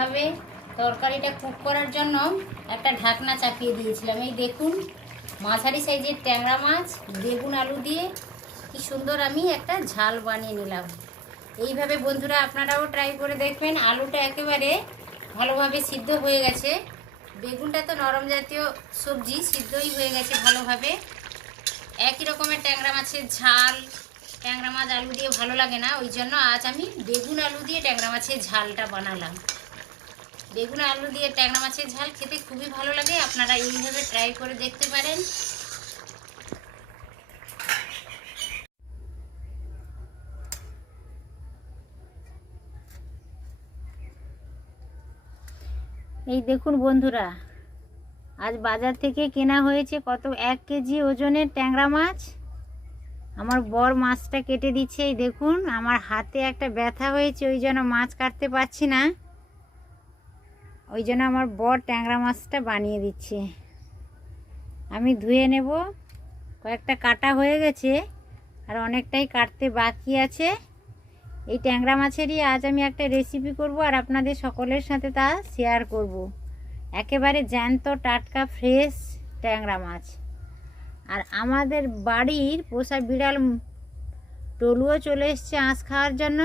এইভাবে তরকারিটা কুক করার জন্য একটা ঢাকনা চাপিয়ে দিয়েছিলাম। এই দেখুন মাঝারি সাইজের ট্যাংরা মাছ বেগুন আলু দিয়ে কি সুন্দর আমি একটা ঝাল বানিয়ে নিলাম। এইভাবে বন্ধুরা আপনারাও ট্রাই করে দেখবেন। আলুটা একেবারে ভালোভাবে সিদ্ধ হয়ে গেছে, বেগুনটা তো নরম জাতীয় সবজি, সিদ্ধই হয়ে গেছে ভালোভাবে। একই রকমের ট্যাংরা মাছের ঝাল ট্যাংরা মাছ আলু দিয়ে ভালো লাগে না, ওই জন্য আজ আমি বেগুন আলু দিয়ে ট্যাংরা মাছের ঝালটা বানালাম। বেগুন আলু দিয়ে ট্যাংরা মাছের ঝাল খেতে খুবই ভালো লাগে, আপনারা এইভাবে ট্রাই করে দেখতে পারেন। এই দেখুন বন্ধুরা, আজ বাজার থেকে কেনা হয়েছে কত 1 কেজি ওজনের ট্যাংরা মাছ। আমার বর মাছটা কেটে দিচ্ছে। এই দেখুন আমার হাতে একটা ব্যথা হয়েছে, ওই জন্য মাছ কাটতে পারছি না, ওই জন্য আমার বর ট্যাংরা মাছটা বানিয়ে দিচ্ছে। আমি ধুয়ে নেব, কয়েকটা কাটা হয়ে গেছে আর অনেকটাই কাটতে বাকি আছে। এই ট্যাংরা মাছেরই আজ আমি একটা রেসিপি করব আর আপনাদের সকলের সাথে তা শেয়ার করব। একেবারে জ্যান্ত টাটকা ফ্রেশ ট্যাংরা মাছ। আর আমাদের বাড়ির পোষা বিড়াল টলুও চলে এসছে আঁশ খাওয়ার জন্য।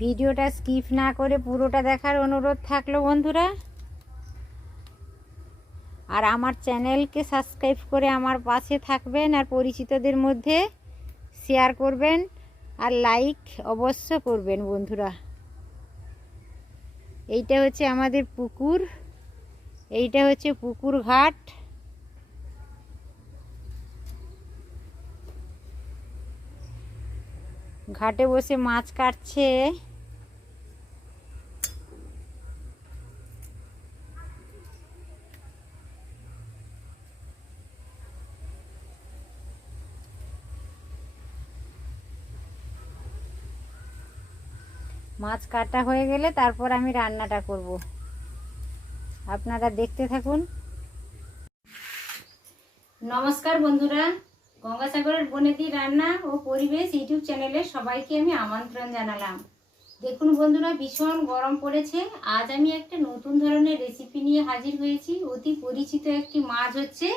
ভিডিওটা স্কিপ না করে পুরোটা দেখার অনুরোধ থাকলো বন্ধুরা। আর আমার চ্যানেলকে সাবস্ক্রাইব করে আমার পাশে থাকবেন আর পরিচিতদের মধ্যে শেয়ার করবেন আর লাইক অবশ্য করবেন বন্ধুরা। এইটা হচ্ছে আমাদের পুকুর, এইটা হচ্ছে পুকুর ঘাট। ঘাটে বসে মাছ কাটছে। মাছ কাটা হয়ে গেলে তারপর আমি রান্নাটা করব, আপনারা দেখতে থাকুন। নমস্কার বন্ধুরা, গঙ্গাসাগরের বনেদি রান্না ও পরিবেশ ইউটিউব চ্যানেলে সবাইকে আমি আমন্ত্রণ জানালাম। দেখুন বন্ধুরা, ভীষণ গরম পড়েছে। আজ আমি একটা নতুন ধরনের রেসিপি নিয়ে হাজির হয়েছি। অতি পরিচিত একটি মাছ হচ্ছে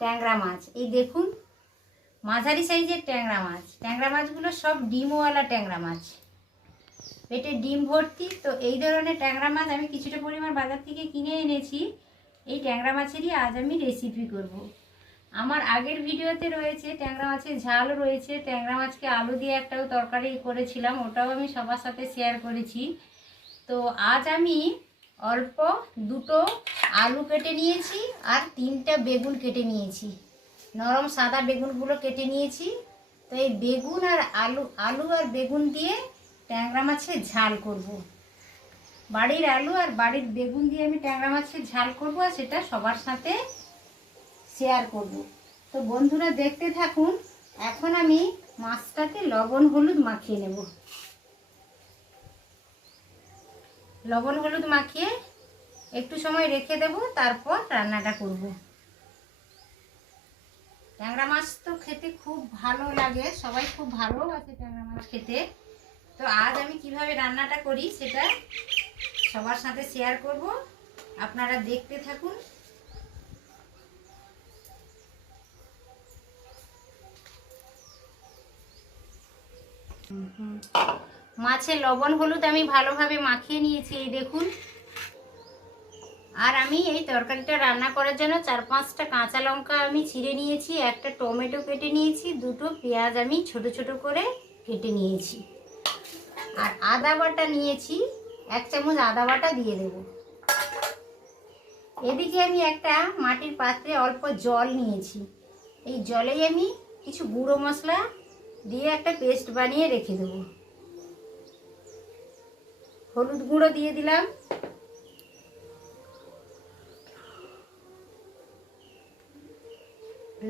ট্যাংরা মাছ। এই দেখুন মাঝারি সাইজের ট্যাংরা মাছ। ট্যাংরা মাছগুলো সব ডিমওয়ালা ট্যাংরা মাছ, পেটে ডিম ভর্তি। তো এই ধরনের ট্যাংরা মাছ আমি কিছুটা পরিমাণ বাজার থেকে কিনে এনেছি। এই ট্যাংরা মাছেরই আজ আমি রেসিপি করব। আমার আগের ভিডিওতে রয়েছে ট্যাংরা মাছের ঝাল রয়েছে, ট্যাংরা মাছকে আলু দিয়ে একটাও তরকারি করেছিলাম, ওটাও আমি সবার সাথে শেয়ার করেছি। তো আজ আমি অল্প দুটো আলু কেটে নিয়েছি আর 3টা বেগুন কেটে নিয়েছি। নরম সাদা বেগুনগুলো কেটে নিয়েছি। তো এই বেগুন আর আলু আর বেগুন দিয়ে ট্যাংরা মাছের ঝাল করব। বাড়ির আলু আর বাড়ির বেগুন দিয়ে আমি ট্যাংরা মাছের ঝাল করব আর সেটা সবার সাথে শেয়ার করব। তো বন্ধুরা দেখতে থাকুন। এখন আমি মাছটাকে লবণ হলুদ মাখিয়ে নেব। লবণ হলুদ মাখিয়ে একটু সময় রেখে দেব, তারপর রান্নাটা করব। ট্যাংরা মাছ তো খেতে খুব ভালো লাগে, সবাই খুব ভালোবাসে ট্যাংরা মাছ খেতে। তো আজ আমি কিভাবে রান্নাটা করি সেটা সবার সাথে শেয়ার করব, আপনারা দেখতে থাকুন। মাছে লবণ হলুদ আমি ভালোভাবে মাখিয়ে নিয়েছি, এই দেখুন। আর আমি এই তরকারিটা রান্না করার জন্য 4-5টা কাঁচা লঙ্কা আমি ছিঁড়ে নিয়েছি, একটা টমেটো কেটে নিয়েছি, 2টো পেঁয়াজ আমি ছোট ছোট করে কেটে নিয়েছি, আর আদা বাটা নিয়েছি, 1 চামচ আদা বাটা দিয়ে দেব। এদিকে আমি একটা মাটির পাত্রে অল্প জল নিয়েছি, এই জলেই আমি কিছু গুঁড়ো মশলা দিয়ে একটা পেস্ট বানিয়ে রেখে দেব। হলুদ গুঁড়ো দিয়ে দিলাম,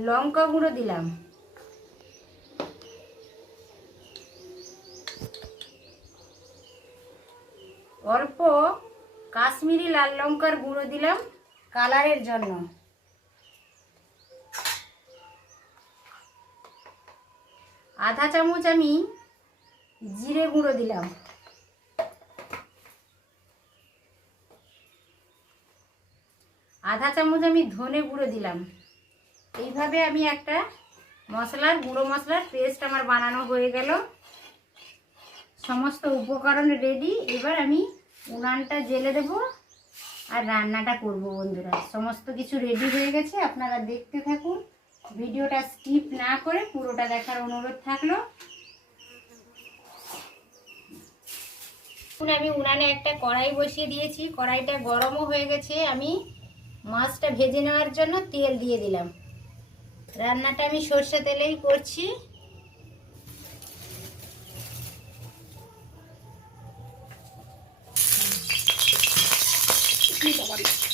লঙ্কা গুঁড়ো দিলাম, অল্প কাশ্মীরি লাল লঙ্কার গুঁড়ো দিলাম কালারের জন্য, আধা চামচ আমি জিরে গুঁড়ো দিলাম, আধা চামচ আমি ধনে গুঁড়ো দিলাম। এইভাবে আমি একটা গুঁড়ো মশলার পেস্ট আমার বানানো হয়ে গেল। সমস্ত উপকরণ রেডি। এবার আমি উনানটা জ্বেলে দেব আর রান্নাটা করব বন্ধুরা। সমস্ত কিছু রেডি হয়ে গেছে, আপনারা দেখতে থাকুন। ভিডিওটা স্কিপ না করে পুরোটা দেখার অনুরোধ থাকলো। আমি উনানে একটা কড়াই বসিয়ে দিয়েছি, কড়াইটা গরমও হয়ে গেছে। আমি মাছটা ভেজে নেওয়ার জন্য তেল দিয়ে দিলাম। রান্নাটা আমি সরষে তেলেই করছি।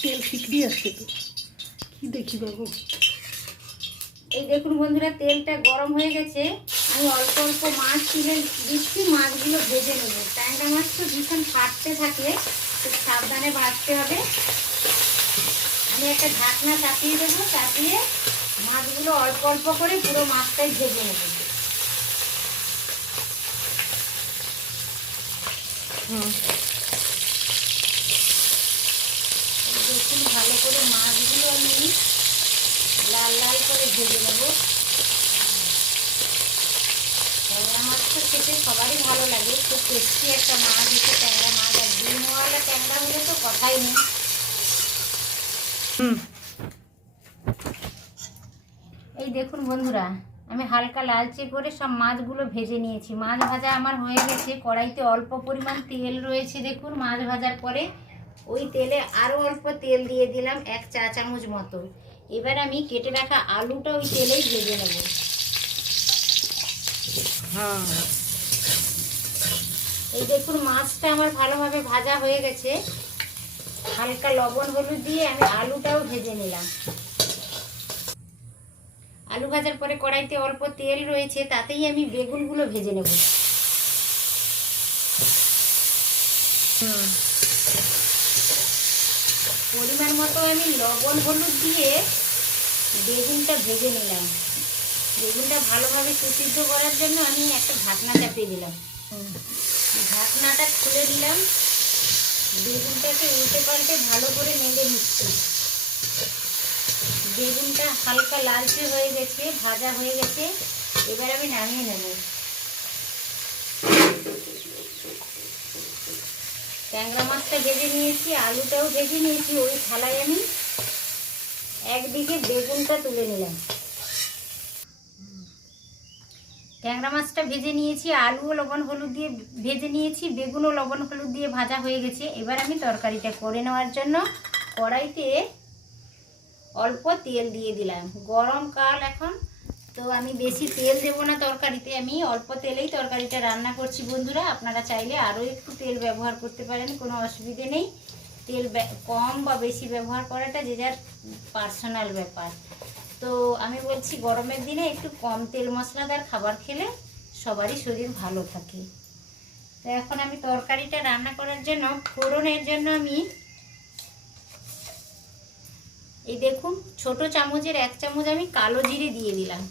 তেল ঠিকই আসছে তো, কি দেখি বাবু। এই দেখুন বন্ধুরা, তেলটা গরম হয়ে গেছে। আমি অল্প অল্প মাছ তুলে দিচ্ছি, মাছগুলো ভেজে নেব। ট্যাংরা মাছ তো ভীষণ ফাটতে থাকে, খুব সাবধানে ভাজতে হবে। আমি একটা ঢাকনা চাপিয়ে দেবো, চাপিয়ে মাছগুলো অল্প অল্প করে পুরো মাছটাই ভেজে নেব। দেখুন ভালো করে মাছগুলো আমি লাল লাল করে ভেজে নেব। ট্যাংরা মাছ তো খেতে সবারই ভালো লাগে, খুব টেস্টি একটা মাছ হচ্ছে ট্যাংরা মাছ। আর ডিমওয়ালা ট্যাংরা হলে তো কথাই নেই। এই দেখুন বন্ধুরা, আমি হালকা লালচে করে সব মাছগুলো ভেজে নিয়েছি। মাছ ভাজা আমার হয়ে গেছে। কড়াইতে অল্প পরিমাণ তেল রয়েছে। দেখুন মাছ ভাজার পরে ওই তেলে আরও অল্প তেল দিয়ে দিলাম, 1 চা চামচ মতো। এবার আমি কেটে রাখা আলুটা ওই তেলেই ভেজে নেব। এই দেখুন মাছটা আমার ভালোভাবে ভাজা হয়ে গেছে। হালকা লবণ হলুদ দিয়ে আমি আলুটাও ভেজে নিলাম। আলু ভাজার পরে কড়াইতে অল্প তেল রয়েছে, তাতেই আমি বেগুনগুলো ভেজে নেব। পরিমাণ মতো আমি লবণ হলুদ দিয়ে বেগুনটা ভেজে নিলাম। বেগুনটা ভালোভাবে সুসিদ্ধ করার জন্য আমি একটা ঢাকনা চাপিয়ে দিলাম। ঢাকনাটা খুলে দিলাম। বেগুনটাকে উল্টে পাল্টে ভালো করে নেড়ে নিচ্ছি। বেগুনটা হালকা লালচে হয়ে গেছে, ভাজা হয়ে গেছে। এবার আমি নামিয়ে নেব। ট্যাংরা মাছটা ভেজে নিয়েছি, আলুটাও ভেজে নিয়েছি। ওই থালায় আমি একদিকে বেগুনটা তুলে নিলাম। ট্যাংরা মাছটা ভেজে নিয়েছি, আলুও লবণ হলুদ দিয়ে ভেজে নিয়েছি, বেগুনও লবণ হলুদ দিয়ে ভাজা হয়ে গেছে। এবার আমি তরকারিটা করে নেওয়ার জন্য কড়াইতে অল্প তেল দিয়ে দিলাম। গরমকাল এখন তো আমি বেশি তেল দেবো না তরকারিতে, আমি অল্প তেলেই তরকারিটা রান্না করছি বন্ধুরা। আপনারা চাইলে আরও একটু তেল ব্যবহার করতে পারেন, কোনো অসুবিধে নেই। তেল কম বা বেশি ব্যবহার করাটা যে যার পার্সোনাল ব্যাপার। তো আমি বলছি গরমের দিনে একটু কম তেল মশলাদার খাবার খেলে সবারই শরীর ভালো থাকে। তো এখন আমি তরকারিটা রান্না করার জন্য ফোড়নের জন্য আমি এই দেখুন ছোট চামচের 1 চামচ আমি কালো জিরে দিয়ে দিলাম।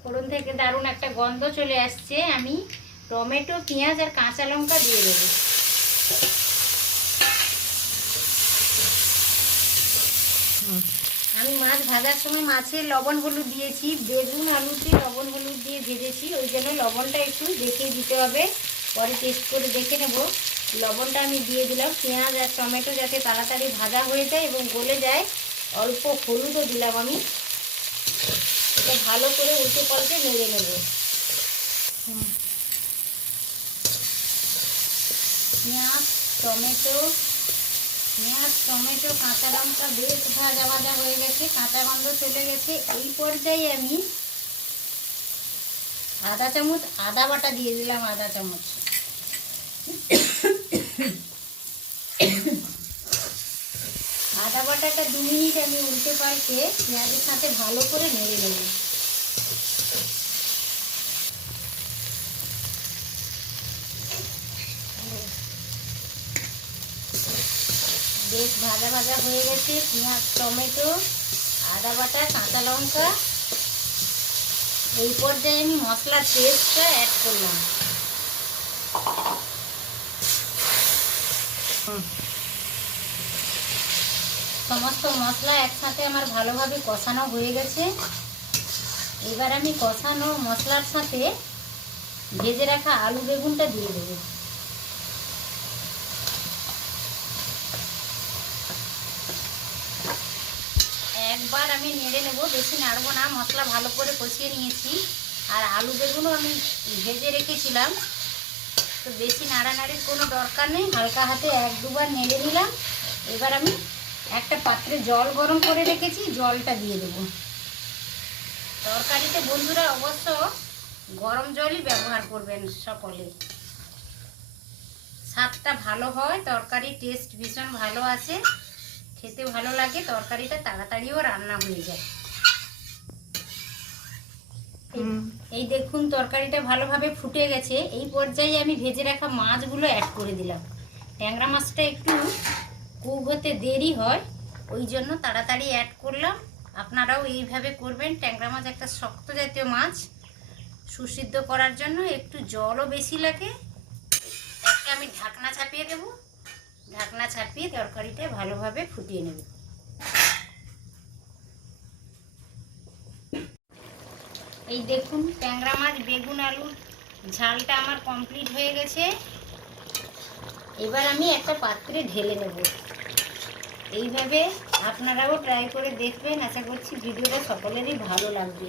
ফোড়ন থেকে দারুণ একটা গন্ধ চলে আসছে। আমি টমেটো, পেঁয়াজ আর কাঁচা লঙ্কা দিয়ে দেবো। আমি মাছ ভাজার সময় মাছের লবণ হলুদ দিয়েছি, বেগুন আলুতে লবণ হলুদ দিয়ে ভেজেছি, ওই জন্য লবণটা একটু দেখে দিতে হবে, পরে টেস্ট করে দেখে নেব। লবণটা আমি দিয়ে দিলাম। পেঁয়াজ আর টমেটো যাতে তাড়াতাড়ি ভাজা হয়ে যায় এবং গলে যায়, অল্প হলুদও দিলাম আমি। এটা ভালো করে উল্টে পাল্টে নেড়ে নেব। পেঁয়াজ টমেটো কাঁচা লঙ্কা বেশ ভাজা ভাজা হয়ে গেছে, কাঁচা গন্ধ চলে গেছে। এই পর্যায়ে আমি আধা চামচ আদা বাটা দিয়ে দিলাম। আধা চামচ আদা বাটাটা 2 মিনিট আমি উল্টে পাল্টে পেঁয়াজের সাথে ভালো করে নেড়ে নেব। বেশ ভাজা ভাজা হয়ে গেছে। পেঁয়াজ টমেটো আদা বাটা কাঁচা লঙ্কা এই পর্যায়ে আমি মশলার পেস্টটা অ্যাড করলাম। সমস্ত মশলা একসাথে আমার ভালোভাবে কষানো হয়ে গেছে। এবার আমি কষানো মশলার সাথে ভেজে রাখা আলু বেগুনটা দিয়ে দেবো। একবার আমি নেড়ে নেব, বেশি নাড়বো না, মশলা ভালো করে কষিয়ে নিয়েছি। আর আলু বেগুনও আমি ভেজে রেখেছিলাম, তো বেশি নাড়ানাড়ির কোনো দরকার নেই, হালকা হাতে এক দুবার নেড়ে নিলাম। এবার আমি একটা পাত্রে জল গরম করে রেখেছি, জলটা দিয়ে দেবো। তরকারিতে বন্ধুরা অবশ্য গরম জলই ব্যবহার করবেন সকলে, স্বাদটা ভালো হয়, তরকারির টেস্ট ভীষণ ভালো আছে, খেতে ভালো লাগে, তরকারিটা তাড়াতাড়িও রান্না হয়ে যায়। এই দেখুন তরকারিটা ভালোভাবে ফুটে গেছে। এই পর্যায়ে আমি ভেজে রাখা মাছগুলো অ্যাড করে দিলাম। ট্যাংরা মাছটা একটু কুক হতে দেরি হয়, ওই জন্য তাড়াতাড়ি অ্যাড করলাম। আপনারাও এইভাবে করবেন। ট্যাংরা মাছ একটা শক্ত জাতীয় মাছ, সুসিদ্ধ করার জন্য একটু জলও বেশি লাগে। একটা আমি ঢাকনা চাপিয়ে দেব, ঢাকনা চাপিয়ে তরকারিটা ভালোভাবে ফুটিয়ে নেব। এই দেখুন ট্যাংরা মাছ বেগুন আলুর ঝালটা আমার কমপ্লিট হয়ে গেছে। এবার আমি একটা পাত্রে ঢেলে নেব। এইভাবে আপনারাও ট্রাই করে দেখবেন, আশা করছি ভিডিওটা সকলেরই ভালো লাগবে।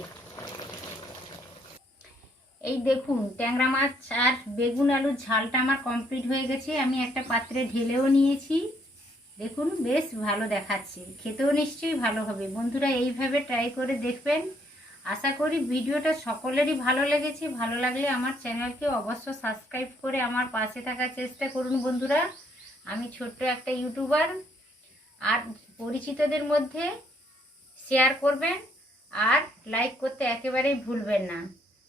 এই দেখুন ট্যাংরা মাছ আর বেগুন আলুর ঝালটা আমার কমপ্লিট হয়ে গেছে। আমি একটা পাত্রে ঢেলেও নিয়েছি, দেখুন বেশ ভালো দেখাচ্ছে, খেতেও নিশ্চয়ই ভালো হবে। বন্ধুরা এইভাবে ট্রাই করে দেখবেন, আশা করি ভিডিওটা সকলেরই ভালো লেগেছে। ভালো লাগলে আমার চ্যানেলকে অবশ্য সাবস্ক্রাইব করে আমার পাশে থাকার চেষ্টা করুন। বন্ধুরা আমি ছোট্ট একটা ইউটিউবার, আর পরিচিতদের মধ্যে শেয়ার করবেন আর লাইক করতে একেবারেই ভুলবেন না।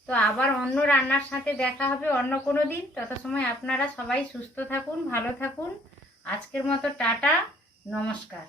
তো আবার অন্য রান্নার সাথে দেখা হবে অন্য কোনো দিন। তত সময় আপনারা সবাই সুস্থ থাকুন, ভালো থাকুন। আজকের মতো টাটা, নমস্কার।